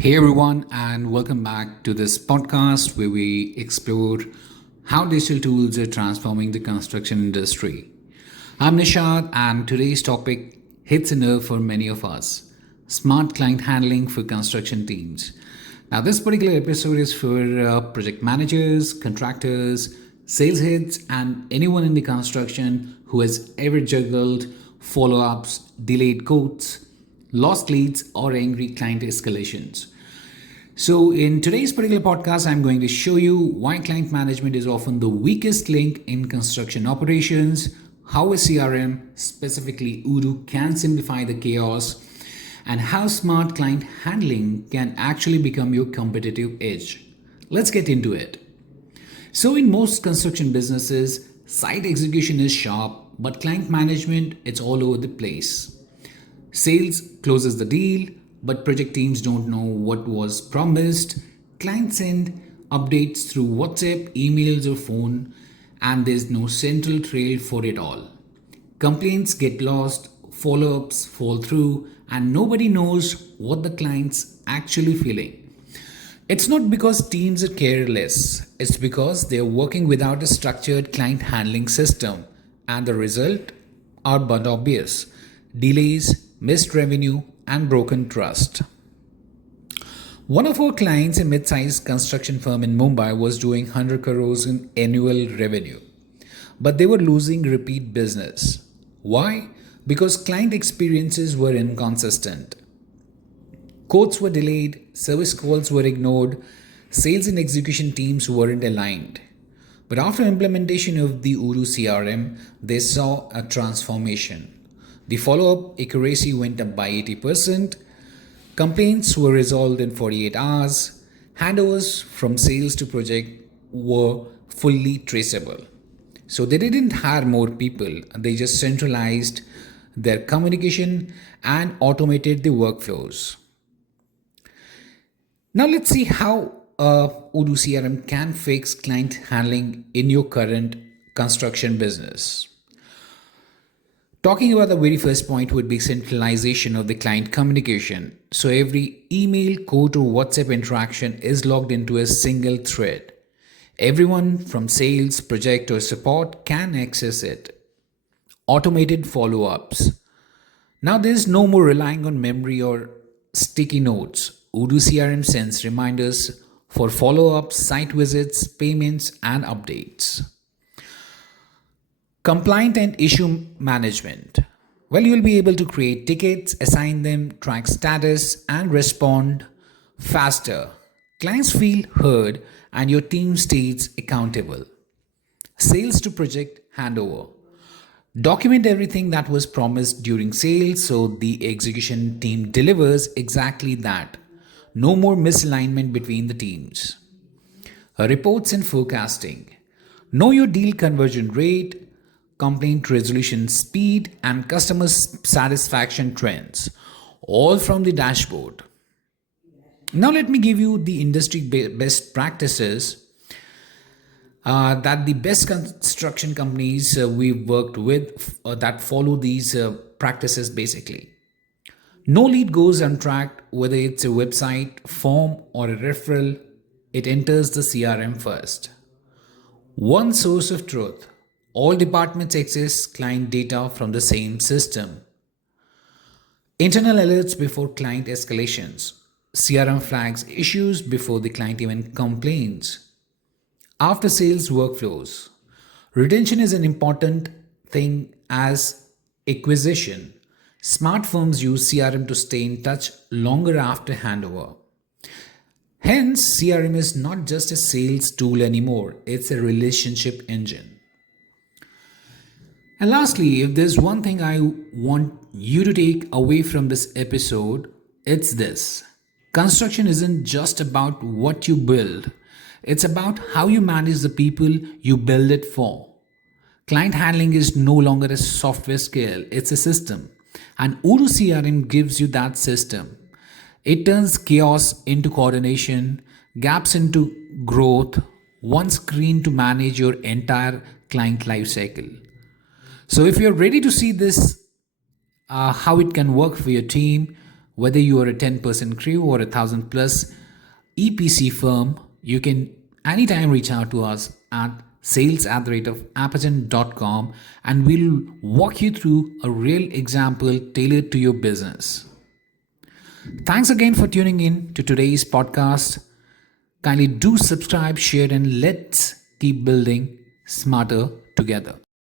Hey everyone, and welcome back to this podcast where we explore how digital tools are transforming the construction industry. I'm Nishad, and today's topic hits a nerve for many of us: smart client handling for construction teams. Now, this particular episode is for project managers, contractors, sales heads, and anyone in the construction who has ever juggled follow ups, delayed quotes, lost leads, or angry client escalations. So, in today's particular podcast, I'm going to show you why client management is often the weakest link in construction operations, how a CRM, specifically Odoo, can simplify the chaos, and how smart client handling can actually become your competitive edge. Let's get into it. So, in most construction businesses, site execution is sharp, but client management, it's all over the place. Sales closes the deal, but project teams don't know what was promised. Clients send updates through WhatsApp, emails, or phone, and there's no central trail for it all. Complaints get lost, follow ups fall through, and nobody knows what the client's actually feeling. It's not because teams are careless, it's because they're working without a structured client handling system, and the result are but obvious: delays, missed revenue, and broken trust. One of our clients, a mid-sized construction firm in Mumbai, was doing 100 crores in annual revenue, but they were losing repeat business. Why? Because client experiences were inconsistent. Quotes were delayed, service calls were ignored, sales and execution teams weren't aligned. But after implementation of the Odoo CRM, they saw a transformation. The follow-up accuracy went up by 80%, complaints were resolved in 48 hours, handovers from sales to project were fully traceable. So they didn't hire more people, they just centralized their communication and automated the workflows. Now let's see how Odoo CRM can fix client handling in your current construction business. Talking about the very first point would be centralization of the client communication. So every email, quote, or WhatsApp interaction is logged into a single thread. Everyone from sales, project, or support can access it. Automated follow ups. Now there's no more relying on memory or sticky notes. Odoo CRM sends reminders for follow ups, site visits, payments, and updates. Compliant and issue management. Well, you'll be able to create tickets, assign them, track status, and respond faster. Clients feel heard and your team stays accountable. Sales to project handover. Document everything that was promised during sales so the execution team delivers exactly that. No more misalignment between the teams. Reports and forecasting. Know your deal conversion rate, complaint resolution speed, and customer satisfaction trends, all from the dashboard. Now, let me give you the industry best practices that the best construction companies we've worked with that follow these practices basically. No lead goes untracked, whether it's a website, form, or a referral, it enters the CRM first. One source of truth. All departments access client data from the same system. Internal alerts before client escalations. CRM flags issues before the client even complains. After sales workflows. Retention is an important thing as acquisition. Smart firms use CRM to stay in touch longer after handover. Hence, CRM is not just a sales tool anymore, it's a relationship engine. And lastly, if there's one thing I want you to take away from this episode, it's this: construction isn't just about what you build, it's about how you manage the people you build it for. Client handling is no longer a software skill, it's a system. And Odoo CRM gives you that system. It turns chaos into coordination, gaps into growth, one screen to manage your entire client lifecycle. So if you're ready to see this, how it can work for your team, Whether you are a 10-person crew or a 1,000 plus EPC firm, you can anytime reach out to us at sales@apogent.com and we'll walk you through a real example tailored to your business. Thanks again for tuning in to today's podcast. Kindly do subscribe, share, and let's keep building smarter together.